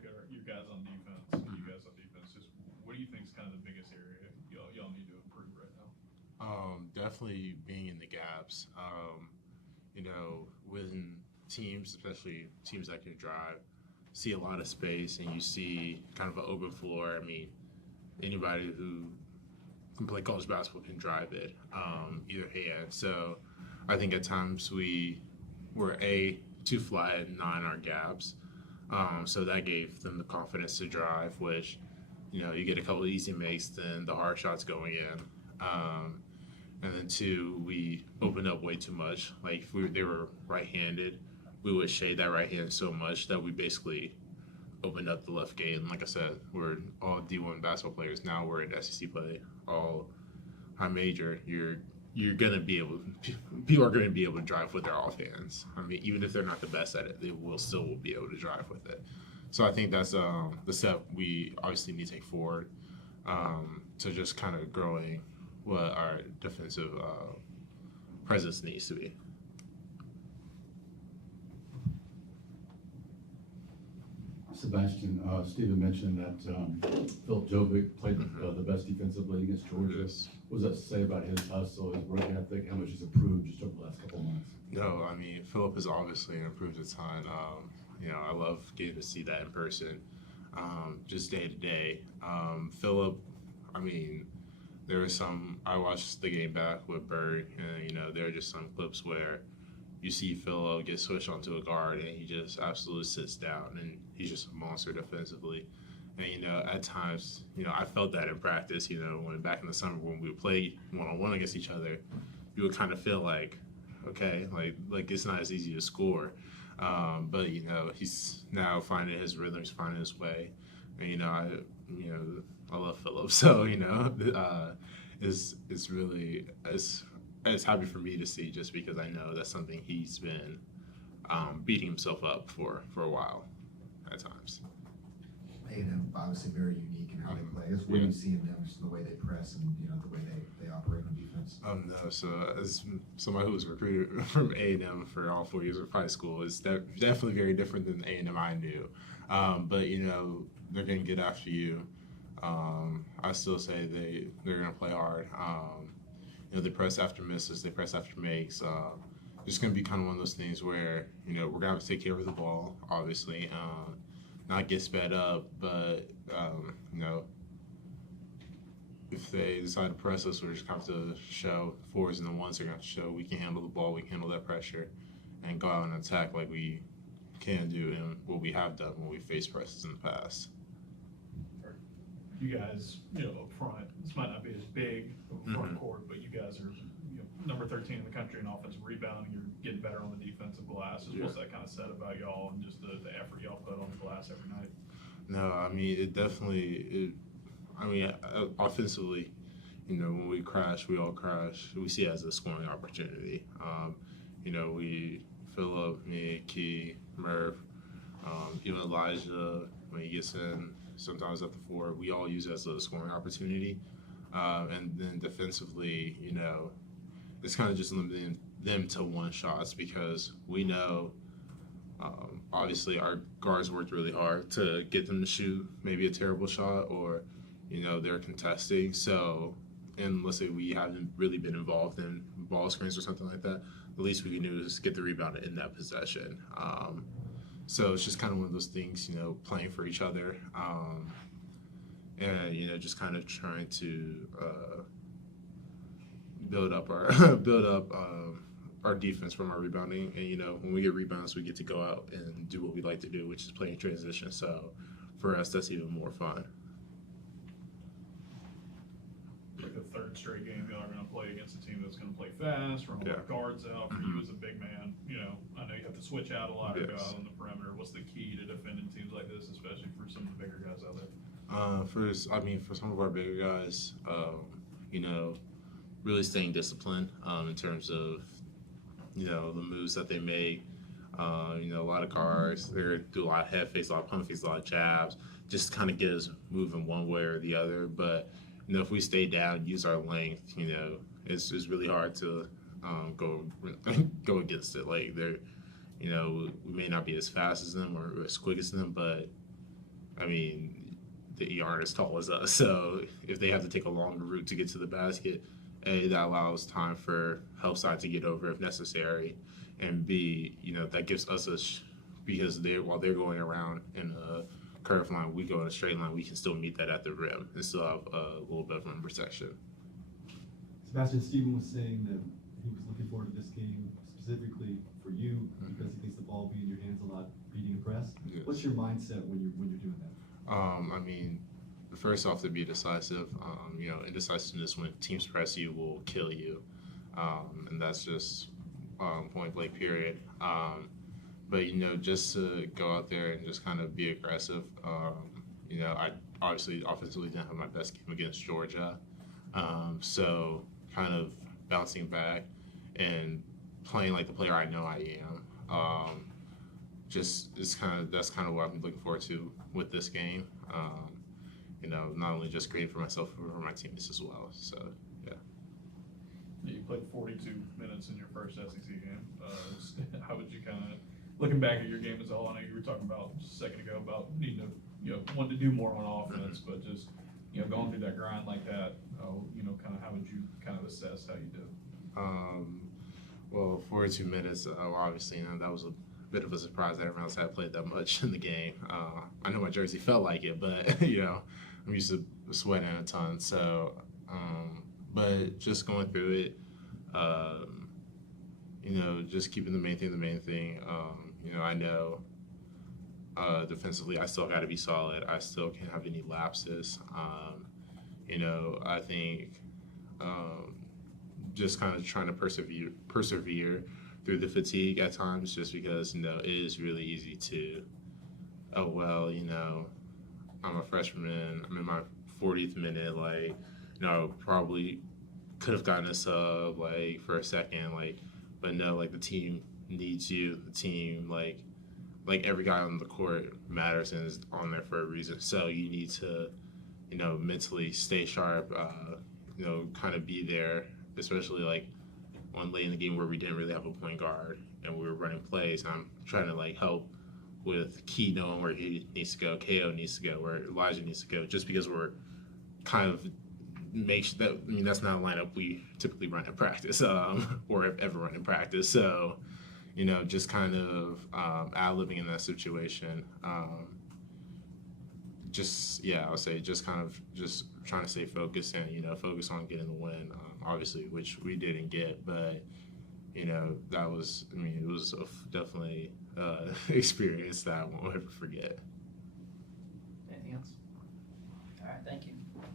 look at you guys on defense, just what do you think is kind of the biggest area y'all need to improve right now? Definitely being in the gaps. When teams, especially teams that can drive, see a lot of space and you see kind of an open floor. I mean, anybody who can play college basketball can drive it, either hand. So I think at times we were too flat and not in our gaps. So that gave them the confidence to drive, which you get a couple of easy makes, then the hard shots going in. And then two, we opened up way too much. Like if they were right-handed, we would shade that right hand so much that we basically opened up the left gate. And like I said, we're all D1 basketball players now. We're in SEC play, all high major. You're gonna be able. People are gonna be able to drive with their offhands. I mean, even if they're not the best at it, they will still be able to drive with it. So I think that's the step we obviously need to take forward to just kind of growing what our defensive presence needs to be. Sebastian, Stephen mentioned that Philip Jovic played the best defensively against Georgia. Yes. What does that say about his hustle, his work ethic, how much he's improved just over the last couple of months? No, I mean, Philip has obviously improved a ton. I love getting to see that in person, just day to day. Philip, I mean, there was I watched the game back with Berg, and, there are just some clips where you see Philip get switched onto a guard, and he just absolutely sits down, and he's just a monster defensively. And, at times, I felt that in practice, when back in the summer when we would play one-on-one against each other, you would kind of feel like, okay, like it's not as easy to score. But, he's now finding his rhythm, he's finding his way. And, I love Philip. So, it's really, it's happy for me to see just because I know that's something he's been beating himself up for a while at times. A&M obviously very unique in how they play. What do you see in them, just the way they press and the way they operate on defense? No, so as somebody who was recruited from A&M for all 4 years of high school, is definitely very different than the A&M I knew. But they're gonna get after you. I still say they're gonna play hard. They press after misses, they press after makes. Just gonna be kind of one of those things where we're gonna have to take care of the ball, obviously. Not get sped up, but if they decide to press us, we're just going to have to show fours and the ones are going to have to show we can handle the ball, we can handle that pressure, and go out and attack like we can do and what we have done when we faced presses in the past. You guys, up front, this might not be as big of a front court, but you guys are number 13 in the country in offensive rebounding. You're getting better on the defensive glass. What's that kind of said about y'all and just the effort y'all put on the glass every night? No, I mean, it definitely, offensively, when we crash, we all crash. We see it as a scoring opportunity. We Philip, me, Key, Murph, even Elijah, when he gets in, sometimes at the four, we all use it as a scoring opportunity. And then defensively, it's kind of just limiting them to one shots because we know, obviously, our guards worked really hard to get them to shoot maybe a terrible shot or, they're contesting. So, and let's say we haven't really been involved in ball screens or something like that, the least we can do is get the rebound in that possession. So it's just kind of one of those things, playing for each other. And, just kind of trying to build up our defense from our rebounding. And, when we get rebounds, we get to go out and do what we like to do, which is play in transition. So for us, that's even more fun. Like the third straight game, y'all are going to play against a team that's going to play fast, run a lot of guards out. For you as a big man, I know you have to switch out a lot or go out on the perimeter. What's the key to defending teams like this, especially for some of the bigger guys out there? For some of our bigger guys, really staying disciplined in terms of, the moves that they make. A lot of guards, they're going to do a lot of head fakes, a lot of pump fakes, a lot of jabs, just kind of get us moving one way or the other. But, if we stay down, use our length, it's really hard to go against it. Like, we may not be as fast as them or as quick as them, but I mean, they aren't as tall as us. So if they have to take a longer route to get to the basket, A, that allows time for help side to get over if necessary, and B, that gives us because while they're going around in a curve line, we go in a straight line, we can still meet that at the rim and still have a little bit of rim protection. Sebastian, Steven was saying that he was looking forward to this game specifically for you because he thinks the ball will be in your hands a lot, beating a press. Yes. What's your mindset when you're doing that? I mean, first off, to be decisive. Indecisiveness when teams press you will kill you, and that's just point blank. Period. But just to go out there and just kind of be aggressive. I obviously offensively didn't have my best game against Georgia, so kind of bouncing back and playing like the player I know I am. That's kind of what I'm looking forward to with this game. Not only just creating for myself, but for my teammates as well. So, yeah. You played 42 minutes in your first SEC game. How would you kind of, looking back at your game as a whole, I know you were talking about just a second ago about needing to, wanting to do more on offense, but just, going through that grind like that, kind of how would you kind of assess how you did? Well, 42 minutes, obviously, that was a bit of a surprise that everyone else had played that much in the game. I know my jersey felt like it, but, I'm used to sweating a ton. So, but just going through it, just keeping the main thing. I know defensively I still got to be solid. I still can't have any lapses. I think just kind of trying to persevere through the fatigue at times, just because it is really easy to, I'm a freshman, I'm in my 40th minute, probably could have gotten a sub for a second, but no, the team needs you. The team, every guy on the court matters and is on there for a reason. So you need to, mentally stay sharp, kind of be there, especially one late in the game where we didn't really have a point guard and we were running plays. And I'm trying to help with Key knowing where he needs to go, KO needs to go, where Elijah needs to go, just because we're kind of that's not a lineup we typically run in practice, or have ever run in practice. So, just kind of ad-libbing in that situation. I would say just kind of just trying to stay focused and, focus on getting the win, obviously, which we didn't get, but, that was, it was definitely experience that I won't ever forget. Anything else? All right, thank you.